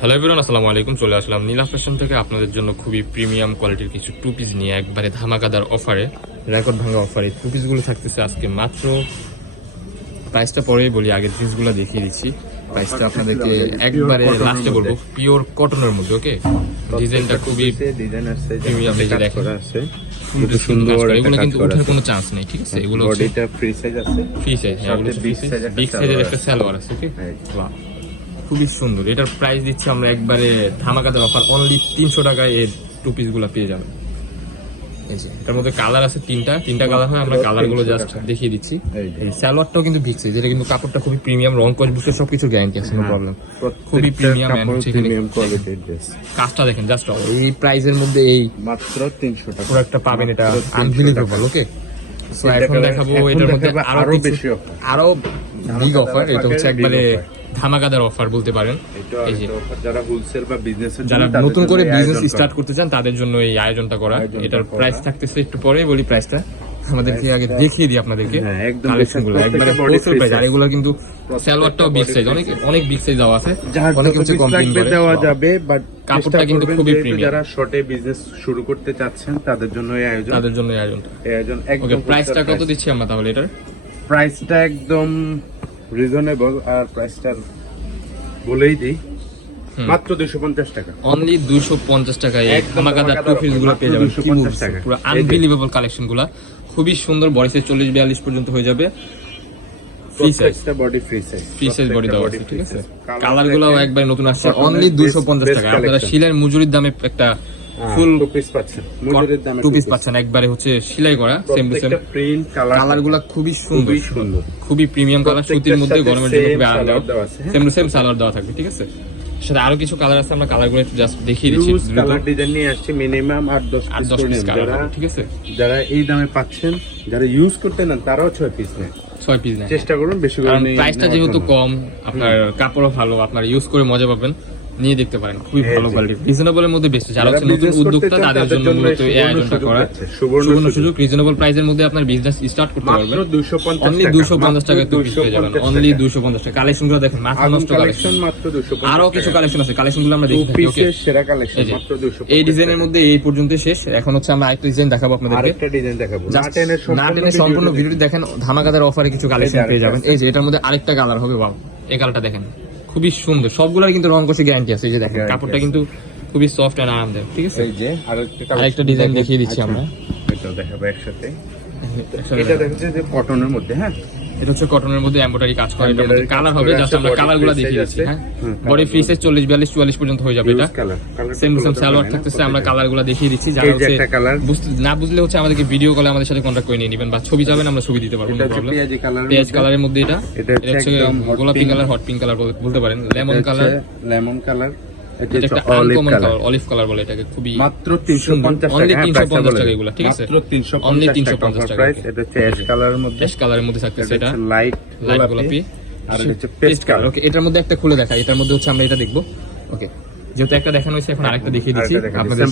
Hello everyone আসসালামু আলাইকুম চলে আসলাম নীলা ফ্যাশন থেকে। আপনাদের জন্য খুবই প্রিমিয়াম কোয়ালিটির কিছু টু পিস নিয়ে একবারে ধামাকাদার অফারে রেকর্ড ভাঙা অফারে টু পিসগুলো থাকতেছে আজকে মাত্র। প্রাইসটা পরেই বলি আগের পিসগুলো দেখিয়ে দিচ্ছি। প্রাইসটা আপনাদেরকে একবারে লাস্টে বলব পিওর কটনের মধ্যে ওকে ডিজাইনটা খুবই ডিজাইন আছে যে কাজ করা আছে। খুবই সুন্দর সুন্দর এগুলো কিন্তু ওঠার কোনো চান্স নেই ঠিক আছে? এগুলো হচ্ছে বডিটা ফ্রি সাইজ আছে। ফ্রি সাইজ হ্যাঁ বিগ সাইজের একটা। সালোয়ার আছে। ওকে। বাহ খুবই সুন্দর। এটার প্রাইস দিচ্ছি আমরা একবারে ধামাকাদার অফার অনলি তিনশো টাকায় এই টু পিসগুলো পেয়ে যাবেন। এই এটার মধ্যে কালার আছে তিনটা। তিনটা কালার হয় আমরা কালারগুলো জাস্ট দেখিয়ে দিচ্ছি। এই সালোয়ারটাও কিন্তু ভিক্স যেটা কিন্তু কাপড়টা খুবই প্রিমিয়াম রং কস বুঝতে সবকিছু গ্যারান্টি আছে নো প্রবলেম খুবই প্রিমিয়াম প্রিমিয়াম কোয়ালিটির ড্রেস কাজটা দেখেন জাস্ট এই প্রাইসের মধ্যে এই মাত্র 300 টাকা। প্রোডাক্টটা পাবেন এটা আনবিলিভেবল ওকে সো এখন দেখাবো এটার মধ্যে আরও বেশি আরও বিগ অফার এটা হচ্ছে একবারে। ধামাকাদার অফার বলতে পারেন। এই যে যারা হোলসেল বা বিজনেসের যারা নতুন করে বিজনেস স্টার্ট করতে চান তাদের জন্য এই আয়োজনটা করা। এটার। প্রাইস থাকতেছে একটু পরেই বলি প্রাইসটা আমাদেরকে আগে দেখিয়ে দিই আপনাদেরকে। হ্যাঁ, একদম কালেকশনগুলো প্রত্যেকটা একবারে হোলসেল প্রাইস আর এগুলো কিন্তু সালোয়ারটাও বিগ সাইজ অনেক অনেক বিগ সাইজ দেওয়া আছে। অনেকে হচ্ছে piece কমপ্লেইন করে। দেওয়া যাবে বাট কাপড়টা কিন্তু খুবই premium। যারা শর্টে বিজনেস শুরু করতে চাচ্ছেন তাদের জন্য এই আয়োজন। তাদের জন্য এই আয়োজনটা। এই আয়োজন একদম প্রাইসটা কত দিচ্ছি আমরা তাহলে এটার? প্রাইসটা একদম রিজনেবল আর প্রাইসটা বলেই দিই। মাত্র 250 টাকা। অনলি টাকায় ধামাকাদার টু পিসগুলো পেয়ে যাবেন। মাত্র কি 250 টাকা। পুরো আনবিলিভেবল কালেকশনগুলা। খুবই সুন্দর বডি সাইজ চল্লিশ বিয়াল্লিশ পর্যন্ত হয়ে যাবে। Free size body free size free size body দেওয়া ঠিক আছে? কালারগুলো একবার নতুন আসছে। অনলি দুইশো পঞ্চাশ টাকা। আপনারা শিলের মজুরির দামে একটা ফুল টু পিস পাচ্ছেন। মজুরির দামে টু পিস পাচ্ছেন। একবারে হচ্ছে সেলাই করা same to same print colour খুবই সুন্দর। খুবই সুন্দর। খুবই প্রিমিয়াম কালার সুতির মধ্যে গরমের জন্য খুবই আরামদায়ক? সেম টু সেম সালোয়ার দেওয়া থাকবে ঠিক আছে? আরও কিছু কালার আছে আমরা একটু জাস্ট দেখিয়ে দিচ্ছি। কালার ডিজাইন নিয়ে আসছি মিনিমাম আর 10 আর পিস কালার ঠিক আছে? যারা এই দামে পাচ্ছেন যারা ইউজ করতে নেন তারাও 6 পিস নেন। ছয় পিস নেয় চেষ্টা করুন বেশি করে প্রাইসটা যেহেতু কম আপনার কাপড়ও ভালো আপনার ইউজ করে মজা পাবেন। নিয়ে দেখতে পারেন খুবই ভালো। কোয়ালিটি রিজনেবলের মধ্যে বেশি। যারা হচ্ছে নতুন উদ্যোক্তা তাদের জন্য মূলত এই আয়োজনটা করা সুবর্ণ সুযোগ। রিজনেবল প্রাইসের মধ্যে আপনার বিজনেস স্টার্ট করতে মাত্র পারবেন। 250 অনলি টাকা, দুশো পঞ্চাশ মাত্র টাকা টু পিস পেয়ে যাবেন অনলি টাকা। দুশো পঞ্চাশ টাকা। কালেকশনগুলো দেখেন মাথা নষ্ট কালেকশন মাত্র 250 আরও কিছু কালেকশন আছে। কালেকশনগুলো আমরা টু দেখতে থাকি ওকে সেরা কালেকশন মাত্র 250 এই ডিজাইনের মধ্যে এই পর্যন্ত শেষ। এখন হচ্ছে আমরা আরেকটা ডিজাইন দেখাবো আপনাদেরকে। আরেকটা ডিজাইন দেখাবো। না Just টেনে না টেনে সম্পূর্ণ ভিডিওটি দেখেন। ধামাকাদার অফারে কিছু কালেকশন এই যে পেয়ে যাবেন। এই যে এটার মধ্যে আরেকটা কালার হবে বাউ এই কালারটা দেখেন। খুবই সুন্দর। সবগুলোর কিন্তু রং কষে গ্যারান্টি আছে এই যে দেখেন কাপড়টা কিন্তু খুবই সফট এন্ড আরামদায়ক ঠিক আছে? এই যে আরেকটা ডিজাইন দেখিয়ে দিচ্ছি আচ্ছা, আমরা। এটা দেখাবো একসাথে। এটা দেখাচ্ছে যে কটনের মধ্যে হ্যাঁ? এটা হচ্ছে কটনের মধ্যে এমব্রয়ডারি কাজ করা এটার মধ্যে কালার হবে জাস্ট আমরা body কালারগুলো দেখিয়ে দিচ্ছি হ্যাঁ? বডি ফ্রি সাইজ চল্লিশ বিয়াল্লিশ চুয়াল্লিশ পর্যন্ত হয়ে যাবে এটা। সেম সেম সালোয়ার থাকতেছে আমরা প্রত্যেকটা। কালারগুলো দেখিয়ে দিচ্ছি যারা হচ্ছে বুঝতে না বুঝলে হচ্ছে আমাদেরকে ভিডিও কলে আমাদের সাথে কন্ট্যাক্ট করে নিয়ে নেবেন বা ছবি যাবেন আমরা ছবি দিতে পারব এটা হচ্ছে পেঁয়াজি কালার পেঁয়াজ কালারের মধ্যে এটা। এটা হচ্ছে গোলাপি কালার হট পিঙ্ক কালার বলতে পারেন। লেমন কালার লেমন কালার এটা একটা olive uncommon colour colour olive colour বলে এটাকে খুবই মাত্র 350 Only টাকা 350 price টা বলে টাকা দিই। এগুলা, ঠিক আছে? মাত্র 350 Only টাকা 350 টাকা, প্রাইস এটা হচ্ছে অ্যাশ কালারের মধ্যে। কালারের মধ্যে থাকতেছে এটা লাইট গোলাপি। গোলাপি। আর এটা হচ্ছে পেস্ট কালার ওকে এটার মধ্যে একটা খুলে দেখা এটার মধ্যে হচ্ছে আমরা এটা দেখব। ওকে যেহেতু একটা দেখানো হয়েছে এখন আরেকটা দেখিয়ে দিচ্ছি আপনাদের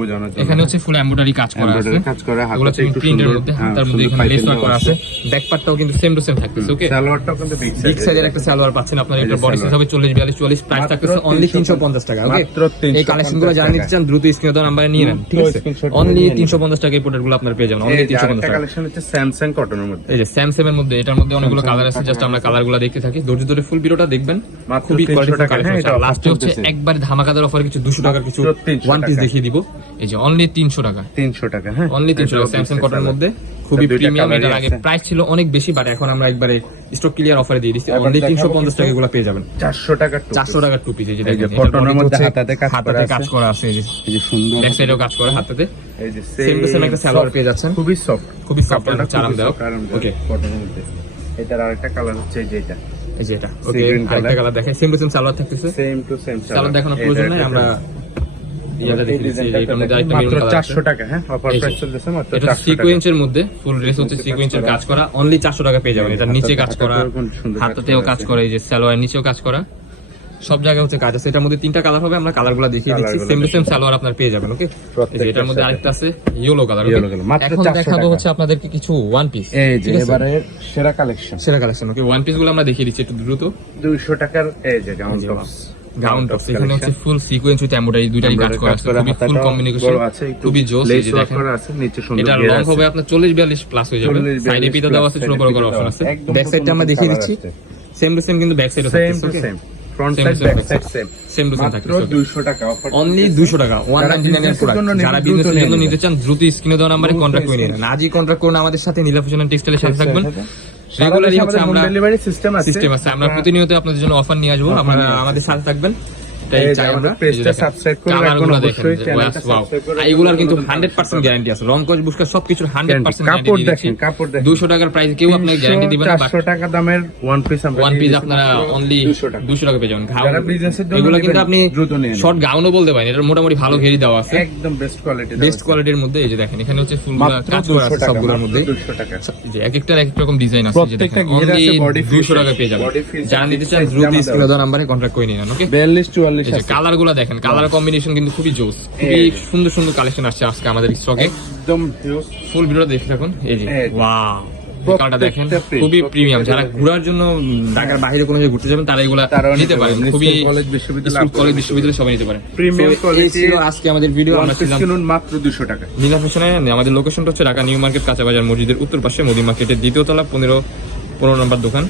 বোঝানোর জন্য। এখানে হচ্ছে ফুল এমব্রয়ডারি কাজ করা আছে। কাজ করা, হাতাতে একটু সুন্দর, মধ্যে হ্যাঁ, হাতার মধ্যে এখানে লেস ওয়ার্ক করা আছে। ব্যাক পার্টটাও কিন্তু সেম টু সেম থাকতেছে ওকে সালোয়ারটাও কিন্তু বিগ বিগ সাইজের একটা সালোয়ার পাচ্ছেন আপনার এটা বডি সাইজ হবে চল্লিশ বিয়াল্লিশ চুয়াল্লিশ প্রাইস থাকতেছে অনলি 350 তিনশো পঞ্চাশ টাকা মাত্র 350 এই কালেকশনগুলো যারা নিতে চান দ্রুত স্ক্রিনে দেওয়া নাম্বারে নিয়ে নেন। ঠিক আছে অনলি নিয়ে নিন। তিনশো পঞ্চাশ টাকা এই প্রোডাক্টগুলো আপনার পেয়ে যাবেন অনলি এই যে তিনশো পঞ্চাশ আরেকটা টাকা কালেকশন হচ্ছে স্যামসাং কটনের মধ্যে। এই যে স্যামসাং এর মধ্যে এটার মধ্যে অনেকগুলো কালার আছে জাস্ট আমরা কালারগুলো দেখতে থাকি। ধৈর্য ধরে ফুল ভিডিওটা দেখবেন। খুবই 300 কোয়ালিটি হ্যাঁ, লাস্টে হচ্ছে। একবার ধামাকাদার অফারে কিছু দুশো টাকার কিছু ওয়ান পিস দেখিয়ে দিব। এই যে অনলি তিনশো টাকা। 300 টাকা হ্যাঁ? অনলি তিনশো টাকা স্যামসাং কটনের মধ্যে। color। খুবই প্রিমিয়াম এটার আগে প্রাইস ছিল অনেক বেশি বাট এখন আমরা একবারে স্টক ক্লিয়ার অফারে দিয়ে দিচ্ছি। অনলি দেখাবো তিনশো পঞ্চাশ টাকা কিছু। এগুলো পেয়ে যাবেন। 400 টাকা টু চারশো টাকার টু পিস এই যে দেখেন কটনের মধ্যে হাতাতে কাজ করা আছে। কাজ করা আছে এই যে এই যে সুন্দর ব্যাক সাইডেও কাজ করা হাতাতে। এই যে সেম টু সেম একটা সালোয়ার পেয়ে যাচ্ছেন। খুবই সফট খুবই সফট আরামদায়ক। ওকে কটনের মধ্যে। এটার আরেকটা কালার হচ্ছে এই যে এটা। এই যে এটা। ওকে আরেকটা কালার দেখেন। সেম টু সেম সালোয়ার থাকতেছে। সেম টু সেম সালোয়ার দেখানোর প্রয়োজন নাই আমরা ইয়াটা দেখে দিচ্ছি এই যে এটার মধ্যে আরেকটা মেরুন মাত্র কালার আছে। 400 টাকা হ্যাঁ? অফার এই যে। প্রাইস চলতেছে মাত্র এটা 400 টাকা। সিকোয়েন্সের মধ্যে ফুল ড্রেস হচ্ছে সিকোয়েন্সের কাজ করা। অনলি চারশো টাকা পেয়ে যাবেন। এটা নিচে কাজ করা হাতাতেও কাজ করা। এই যে সালোয়ার নিচেও কাজ করা। সব জায়গায় হচ্ছে কাজ আছে। এটার মধ্যে তিনটা কালার হবে আমরা কালারগুলো দেখিয়ে দিচ্ছি। সেম টু সেম সালোয়ার আপনার পেয়ে যাবেন ওকে এটার মধ্যে আরেকটা আছে ইয়েলো কালার এখন দেখাবো হচ্ছে আপনাদেরকে কিছু ওয়ান পিস এই যে এবারে সেরা কালেকশন সেরা কালেকশন ওকে ওয়ান পিসগুলো আমরা দেখিয়ে দিচ্ছি একটু দ্রুত। 200 টাকার এই যে গাউন টপস গাউন টপস এখানে হচ্ছে ফুল সিকোয়েন্স উইথ এমব্রয়ডারি দুইটাই কাজ করা আছে। খুবই ফুল কম্বিনেশন খুবই জোস এই যে দেখেন। করা এটা লং হবে আপনার চল্লিশ বিয়াল্লিশ প্লাস হয়ে যাবে। 40, সাইডে পিতা দেওয়া আছে ছোট বড় অপশন আছে। আছে। ব্যাক সাইডটা আমরা দেখিয়ে দিচ্ছি। সেম টু সেম কিন্তু ব্যাক সাইডও same to same front side back side same same to same মাত্র থাকছে 200 টাকা অফার অনলি টাকা এর যারা বিজনেসের জন্য নিতে চান দ্রুত স্ক্রিনে দেওয়া নাম্বারে কন্ট্রাক্ট করে নিন। আজই কন্ট্যাক্ট করুন আমাদের সাথে নীলা ফ্যাশনের টেক্সটাইলের সাথে থাকবেন। রেগুলারই হচ্ছে আমরা ডেলিভারি সিস্টেম আছে। সিস্টেম আছে আমরা প্রতিনিয়ত আপনাদের জন্য অফার নিয়ে আসব আপনারা নিয়ে আসব। আমাদের সাথে থাকবেন। এটাই চাই আমরা page টা এই যে দেখেন। subscribe করে রাখুন অবশ্যই, যে, channelটা wow, wow। subscribe করে এগুলার কিন্তু নতুন হান্ড্রেড পার্সেন্ট গ্যারান্টি আছে। রং কচ বুস্কার সবকিছুর হান্ড্রেড পার্সেন্ট কাপড় দেখেন কাপড় দেখেন। দুশো টাকার প্রাইস কেউ আপনাকে গ্যারান্টি দিবে না চারশো টাকা দামের ওয়ান পিস আমরা ওয়ান পিস আপনারা অনলি 200 টাকা। দুশো টাকা পেয়ে যাবেন। যারা business জন্য এগুলো কিন্তু আপনি দ্রুত নিয়ে নেন। শর্ট গাউনও বলতে পারেন এটা মোটামুটি ভালো ঘেরি দেওয়া আছে। একদম বেস্ট কোয়ালিটি বেস্ট কোয়ালিটির মধ্যে এই যে দেখেন এখানে হচ্ছে ফুল কাজ করা আছে টাকা সবগুলোর মধ্যে। 200 টাকা। যে এক একটার এক এক রকম ডিজাইন আছে যে দেখেন অনলি 200 টাকা পেয়ে যাবেন। যারা নিতে চান দ্রুত স্ক্রিনে দেওয়া নাম্বারে কন্ট্যাক্ট করে নিন ওকে 42 44 যে আছে। কালারগুলো দেখেন কালার কম্বিনেশন কিন্তু খুবই জোস। খুবই সুন্দর সুন্দর কালেকশন আসছে আজকে আমাদের স্টকে একদম ফুল ভিডিও দেখে থাকুন। এই যে ওয়াও কালারটা দেখেন খুবই প্রিমিয়াম যারা ঘোরার জন্য ঢাকার বাইরে কোনো ঘুরতে যাবেন তারা এগুলা নিতে নিতে পারেন। পারেন। খুবই কলেজ, বিশ্ববিদ্যালয়, কলেজ বিশ্ববিদ্যালয় সবাই নিতে পারেন। আজকে আমাদের ভিডিও ওয়ান আমরা কিনুন মাত্র 200 টাকা। নীলা ফ্যাশনে। আমাদের লোকেশনটা হচ্ছে ঢাকা নিউ মার্কেট কাঁচা বাজার মসজিদের উত্তর পাশে মোদি মার্কেটের দ্বিতীয় তলা পনেরো পনেরো নম্বর দোকান।